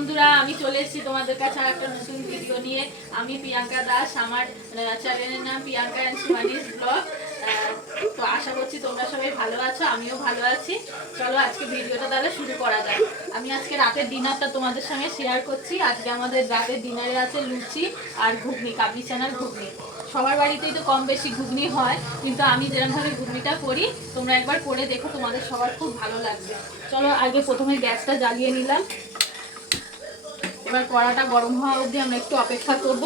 বন্ধুরা, আমি চলে এসেছি তোমাদের কাছে একটা নতুন ভিডিও নিয়ে। আমি প্রিয়াঙ্কা দাস, আমার চ্যানেলের নাম প্রিয়াঙ্কা এন্ড সুহানিস ব্লগ। তো আশা করছি তোমরা সবাই ভালো আছো, আমিও ভালো আছি। চলো আজকে ভিডিওটা তাহলে শুরু করা যাক। আমি আজকে রাতের ডিনারটা তোমাদের সঙ্গে শেয়ার করছি। আজকে আমাদের রাতের ডিনারে আছে লুচি আর ঘুগনি, কাবলি চানার ঘুগনি। সবার বাড়িতেই তো কম বেশি ঘুগনি হয়, কিন্তু আমি যেরকমভাবে ঘুগনিটা করি তোমরা একবার করে দেখো, তোমাদের সবার খুব ভালো লাগবে। চলো আগে প্রথমে গ্যাসটা জ্বালিয়ে নিলাম। এবার কড়াটা গরম হওয়া অবধি আমরা একটু অপেক্ষা করব।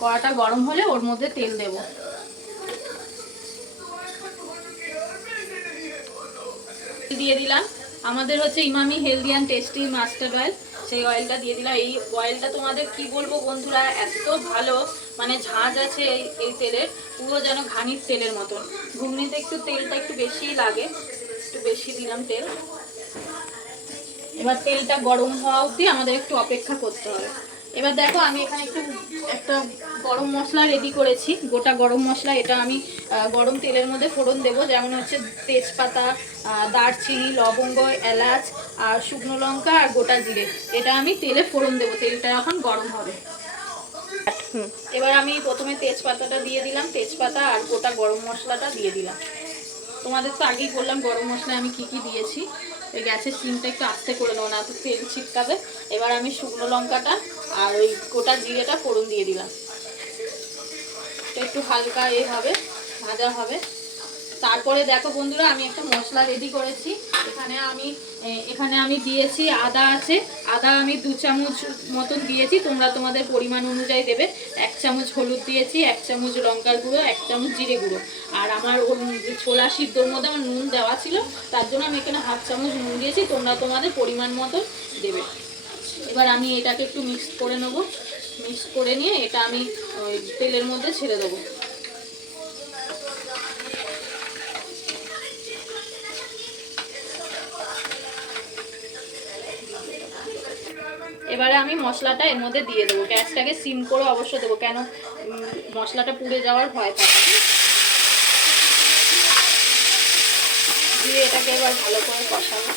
কড়াটা গরম হলে ওর মধ্যে তেল দেব। দিয়ে দিলাম আমাদের হচ্ছে Emami healthy and tasty mustard oil, সেই অয়েলটা দিয়ে দিলাম। এই অয়েলটা তোমাদের কি বলবো বন্ধুরা, এত ভালো, মানে ঝাঁঝ আছে এই তেলের, পুরো যেন ঘানির তেলের মতন। ঘুগনিতে একটু তেলটা একটু বেশিই লাগে, একটু বেশি দিলাম তেল। এবার তেলটা গরম হওয়া অবধি আমাদের একটু অপেক্ষা করতে হবে। এবার দেখো আমি এখানে একটা গরম মশলা রেডি করেছি, গোটা গরম মশলা। এটা আমি গরম তেলের মধ্যে ফোড়ন দেবো, যেমন হচ্ছে তেজপাতা, দারচিনি, লবঙ্গ, এলাচ আর শুকনো লঙ্কা আর গোটা জিরে। এটা আমি তেলে ফোড়ন দেবো, তেলটা এখন গরম হবে। এবার আমি প্রথমে তেজপাতাটা দিয়ে দিলাম, তেজপাতা আর গোটা গরম মশলাটা দিয়ে দিলাম। তোমাদের তো আগেই বললাম গরম মশলায় আমি কি দিয়েছি। ওই গ্যাসের সিমটা একটু আস্তে করে নেবো, না তো তেল ছিটকাবে। এবার আমি শুকনো লঙ্কাটা আর ওই গোটা জিরেটা ফোড়ন দিয়ে দিলাম। একটু হালকা হবে, ভাজা হবে। তারপরে দেখো বন্ধুরা, আমি একটা মশলা রেডি করেছি। এখানে আমি দিয়েছি আদা আছে, আদা আমি 2 চামচ মতন দিয়েছি, তোমরা তোমাদের পরিমাণ অনুযায়ী দেবে। 1 চামচ হলুদ দিয়েছি, 1 চামচ লঙ্কার গুঁড়ো, 1 চামচ জিরে গুঁড়ো। আর আমার ছোলা সিদ্ধর মধ্যে আমার নুন দেওয়া ছিল, তার জন্য আমি এখানে 1/2 চামচ নুন দিয়েছি, তোমরা তোমাদের পরিমাণ মতো দেবে। এবার আমি এটাকে একটু মিক্স করে নেবো। মিক্স করে নিয়ে এটা আমি ওই তেলের মধ্যে ছেড়ে দেবো। এবারে আমি মশলাটা এর মধ্যে দিয়ে দেবো। গ্যাসটাকে সিম করে অবশ্য দেবো, কেন মশলাটা পুড়ে যাওয়ার ভয় থাকে। দিয়ে এটাকে এবার ভালো করে কষাবো।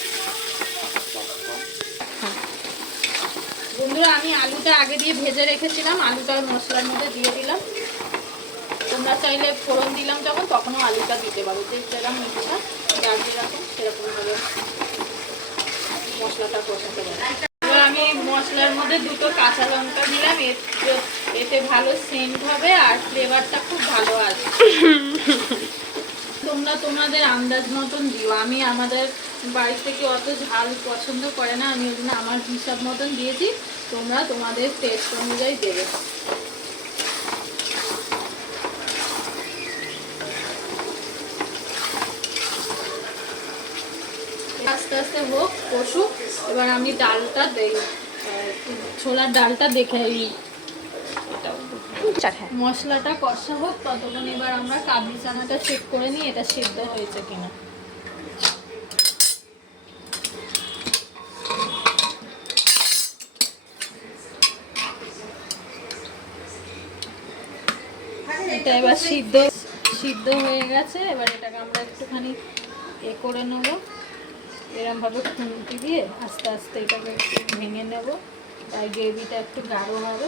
বন্ধুরা, আমি আলুটা আগে দিয়ে ভেজে রেখেছিলাম, আলুটা মশলার মধ্যে দিয়ে দিলাম। তোমরা চাইলে ফোড়ন দিলাম যখন, তখনও আলুটা দিতে পারো, যে যেরকম ইচ্ছা, যার যেরকম সেরকমভাবে মশলাটা কষাতে পারো। আমি মশলার মধ্যে 2টো কাঁচা লঙ্কা দিলাম, এতে ভালো সেন্ট হবে আর ফ্লেভারটা খুব ভালো আসবে। তোমরা তোমাদের আন্দাজ মতন দিও। আমি আমাদের বাড়ি থেকে অত ঝাল পছন্দ করে না, আমি ওই জন্য আমার হিসাব মতন দিয়েছি, তোমরা তোমাদের টেস্ট অনুযায়ী দেবে। আস্তে আস্তে হোক, কষুক। এবার আমি ডালটা দেই, ছোলার ডালটা দেখে মশলাটা কষা হোক ততক্ষণ এবার আমরা কাবলি চানাটা চেক করে নিই এটা সেদ্ধ হয়েছে কিনা। এটা এবার সিদ্ধ হয়ে গেছে। এবার এটাকে আমরা একটুখানি করে নেবো, এরমভাবে খুন্তি দিয়ে আস্তে আস্তে এটাকে একটু ভেঙে নেব, তাই গ্রেভিটা একটু গাঢ় হবে।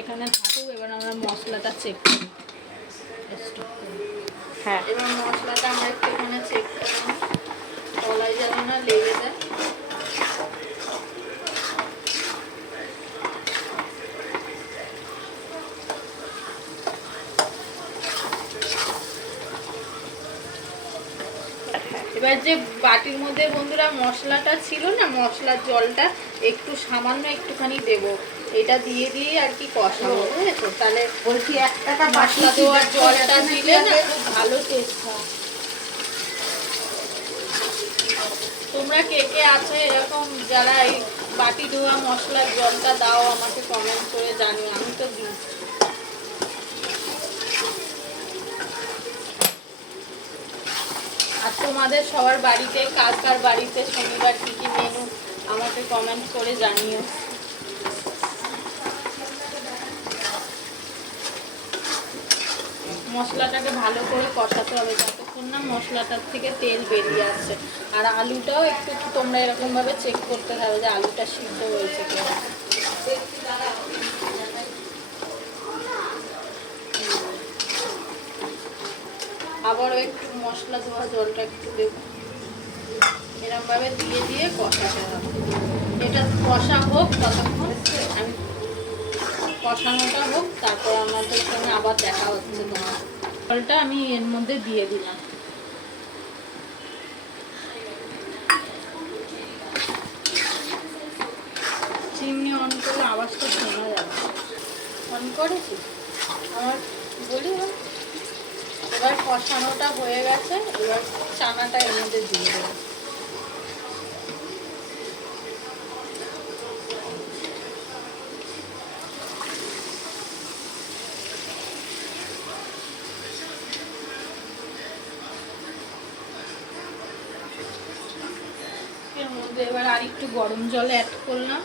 এখানে থাকুক, এবার আমরা মশলাটা চেক করি। হ্যাঁ, এবার মশলাটা আমরা একটু এখানে চেক করে নিই, তলায় যেন না লেগে যায়। এবার যে বাটির মধ্যে বন্ধুরা মশলাটা ছিল না, মশলার জলটা একটু সামান্য একটুখানি দেব, এটা দিয়ে আর কি কষাবো, বুঝেছো? তাহলে বলছি 1 টাকা মশলা দেওয়ার জলটা দিলে না খুব ভালো টেস্ট হয়। তোমরা কে কে আছে এরকম যারা এই বাটি ধোয়া মশলার জলটা দাও, আমাকে কমেন্ট করে জানিও, আমি তো দিই। আর তোমাদের সবার বাড়িতে কার বাড়িতে শনিবার কি মেনু আমাকে কমেন্ট করে জানিও। মশলাটাকে ভালো করে কষাতে হবে যতক্ষণ না মশলাটার থেকে তেল বেরিয়ে আসছে। আর আলুটাও একটু তোমরা এরকমভাবে চেক করতে থাকবে যে আলুটা সিদ্ধ হয়েছে কিনা। আবারও একটু মশলা ধোয়া জলটা একটু দেবো, এরকমভাবে দিয়ে দিয়ে কষাতে হবে। এটা কষা হোক ততক্ষণ, আমি কষানোটা হোক, তারপর আমাদের সঙ্গে আবার দেখা হচ্ছে। তোমার জলটা আমি এর মধ্যে দিয়ে দিলাম। চিমনি অন করলে আওয়াজটা শোনা যাবে। অন করেছি আমার বলি। এবার কষানোটা হয়ে গেছে, এবার চানাটা এর মধ্যে দিয়ে দেবো। এর মধ্যে এবার আর একটু গরম জল অ্যাড করলাম।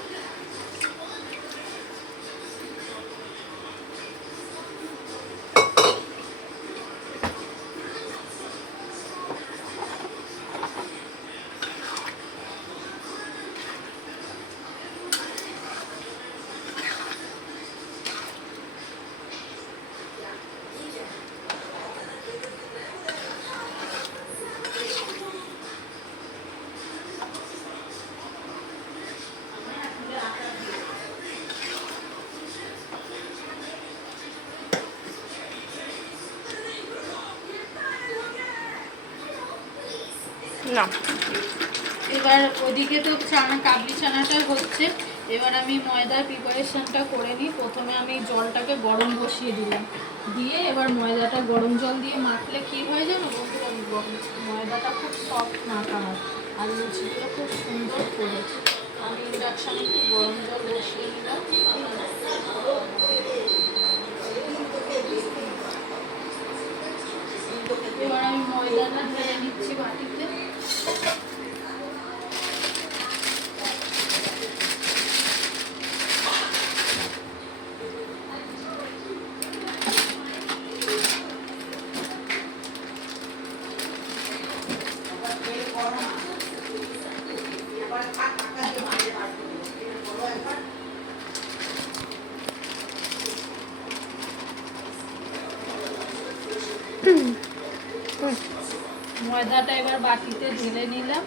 না এবার ওদিকে তো চানা কাবলি চানাটা হচ্ছে, এবার আমি ময়দার প্রিপারেশনটা করে নিই। প্রথমে আমি জলটাকে গরম বসিয়ে দিলাম, দিয়ে এবার ময়দাটা গরম জল দিয়ে মাখলে কী হয়ে যাবে বন্ধুরা, ময়দাটা খুব সফট মাখা হয় আর লুচিগুলো খুব সুন্দর করে। আমি ইন্ডাকশানে একটু গরম জল বসিয়ে নিলাম। এবার আমি ময়দাটা ঢেলে নিচ্ছি বাটিতে। ময়দাটা এবার বাটিতে ঢেলে নিলাম,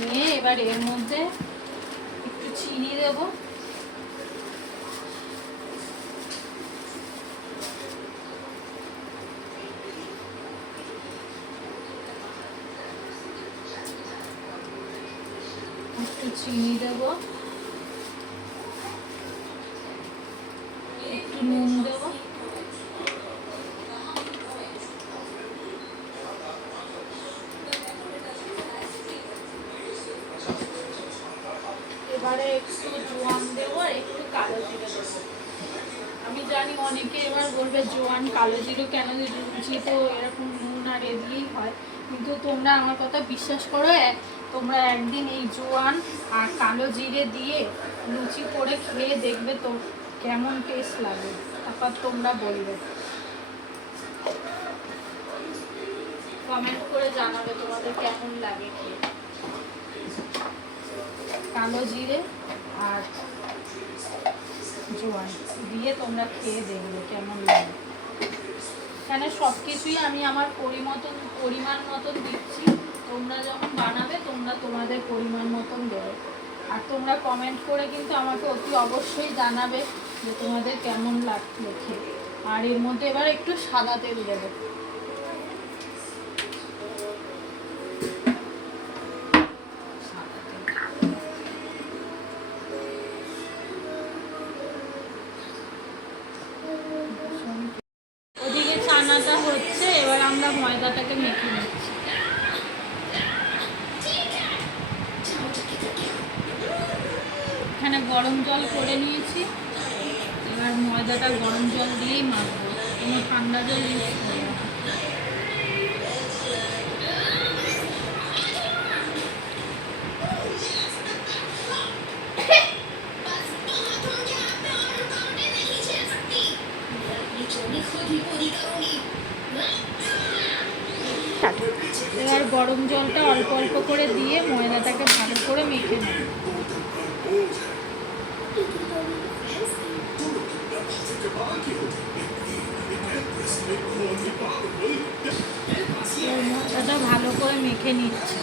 নিয়ে এবার এর মধ্যে একটু চিনি দেব। একটু চিনি দেব, একটু নুন দেব, এবারে একটু জোয়ান দেবো আর একটু কালো জিরে দেবো। আমি জানি অনেকে এবার বলবে জোয়ান কালো জিরে কেন দিচ্ছি, তো এরকম নুন আর দিয়েই হয়, কিন্তু তোমরা আমার কথা বিশ্বাস করো, তোমরা একদিন এই জোয়ান আর কালো জিরে দিয়ে লুচি করে খেয়ে দেখবে তো কেমন টেস্ট লাগে, তারপর তোমরা বলবে, কমেন্ট করে জানাবে তোমাদের কেমন লাগে খেয়ে। কালো জিরে আর জোয়ান দিয়ে তোমরা খেয়ে দেখবে কেমন লাগে। এখানে সব কিছুই আমি আমার পরিমাণ মতন দিচ্ছি, তোমরা যখন বানাবে তোমরা তোমাদের পরিমাণ মতন দেবে। আর তোমরা কমেন্ট করে কিন্তু আমাকে অতি অবশ্যই জানাবে যে তোমাদের কেমন লাগলো খেয়ে। আর এর মধ্যে এবার একটু সাদা তেল দেবে। ওদিকে চানাটা হচ্ছে, এবার আমরা ময়দাটাকে মেখে নিচ্ছি। এখানে গরম জল করে নিয়েছি, এবার ময়দাটা গরম জল দিয়েই মাখবো, কোনো ঠান্ডা জল ইউজ করবো না। দিয়ে ময়দাটাকে ভালো করে মেখে নেব। ময়দাটা ভালো করে মেখে নিচ্ছি।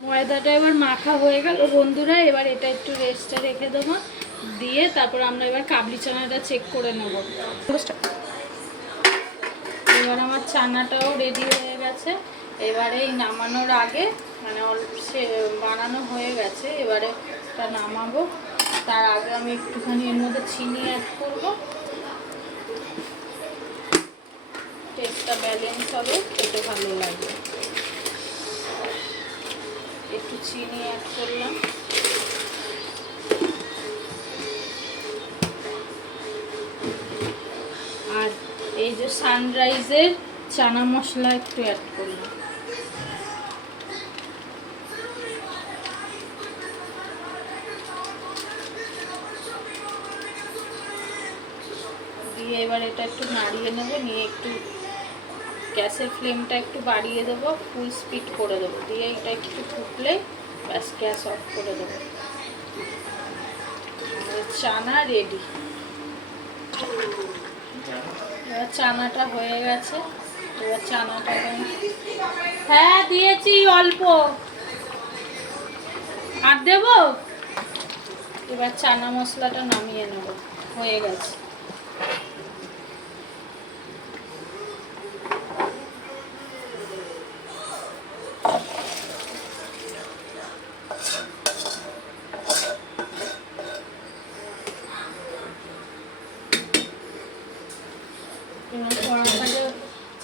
ময়দাটা এবার মাখা হয়ে গেল বন্ধুরা। এবার এটা একটু রেস্টে রেখে দেবো, দিয়ে তারপর আমরা এবার কাবলি চানাটা চেক করে নেব। এবার আমার চানাটাও রেডি হয়ে গেছে। এবারে এই নামানোর আগে মানে সে বানানো হয়ে গেছে, এবারে এটা নামাবো। তার আগে আমি একটুখানি এর মধ্যে চিনি অ্যাড করব, টেস্টটা ব্যালেন্স হবে, খেতে ভালো লাগবে। একটু চিনি অ্যাড করলাম। আর এই যে সানরাইজের চানা মশলা একটু অ্যাড করলাম। দিয়ে এবার এটা একটু নাড়িয়ে নেব, নিয়ে একটু গ্যাসের ফ্লেমটা একটু বাড়িয়ে দেবো, ফুল স্পিড করে দেবো। দিয়ে এটা একটু ফুটলে ব্যাস গ্যাস অফ করে দেবো। চানা রেডি। এবার চানাটা হয়ে গেছে। এবার চানাটা হ্যাঁ দিয়েছি অল্প, আর দেবো। এবার চানা মশলাটা নামিয়ে নেব, হয়ে গেছে।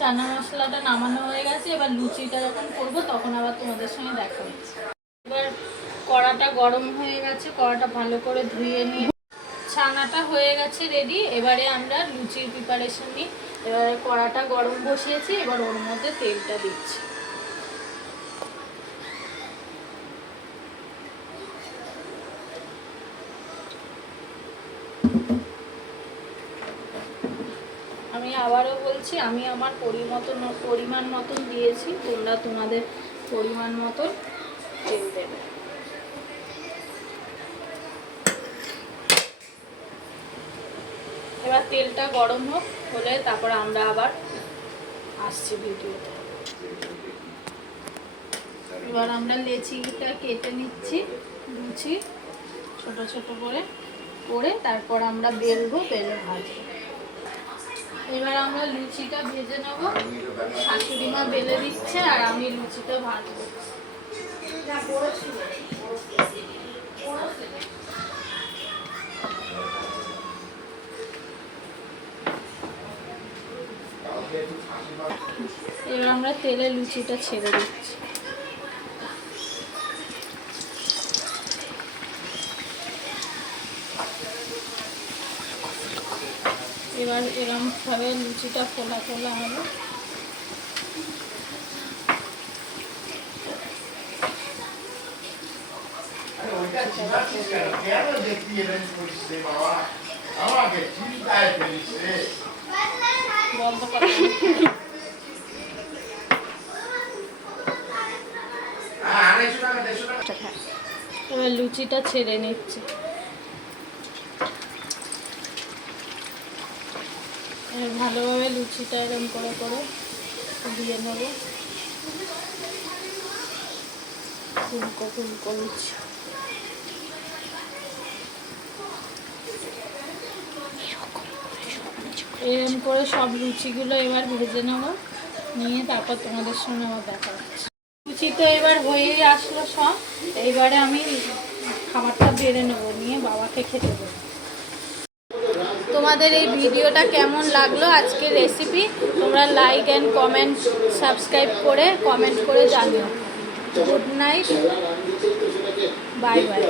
চানা মশলাটা নামানো হয়ে গেছে। এবার লুচিটা যখন করবো তখন আবার তোমাদের সঙ্গে দেখা হচ্ছে। এবার কড়াটা গরম হয়ে গেছে, কড়াটা ভালো করে ধুয়ে নিয়ে ছানাটা হয়ে গেছে রেডি। এবারে আমরা লুচির প্রিপারেশন নিই। এবারে কড়াটা গরম বসিয়েছি, এবার ওর মধ্যে তেলটা দিচ্ছি। আমি আবারও বলছি, আমি আমার পরিমাণ মতন দিয়েছি, তোমরা তোমাদের পরিমাণ মতন তেল দেবে। এবার তেলটা গরম হলে তারপর আমরা আবার আসছি ভিডিওতে। এবার আমরা লেচিটা কেটে নিচ্ছি, লুচি ছোট ছোট করে তারপর আমরা বেলবো, বেলে ভাজবো। এবার আমরা লুচিটা ভেজে নেব। শাশুড়ি মা বেলে দিচ্ছে আর আমি লুচিটা ভাজবো। এবার আমরা তেলে লুচিটা ছেড়ে দিচ্ছি। এবার এরকম ভাবে লুচিটা ফোলা ফোলা হবে। এবার লুচিটা ছেড়ে নিচ্ছে। ভালোভাবে লুচিটা এরকম করে দিয়ে নেব। ফুলকো লুচি। এরকম করে সব লুচিগুলো এবার ভেজে নেব, নিয়ে তারপর তোমাদের সঙ্গে আবার দেখা হচ্ছে। লুচি তো এবার হয়েই আসলো সব। এইবারে আমি খাবারটা বেড়ে নেবো, নিয়ে বাবাকে খেতে দেবো। তোমাদের এই ভিডিওটা কেমন লাগলো আজকের রেসিপি, তোমরা লাইক অ্যান্ড কমেন্ট সাবস্ক্রাইব করে কমেন্ট করে জানিও। Good night, bye bye.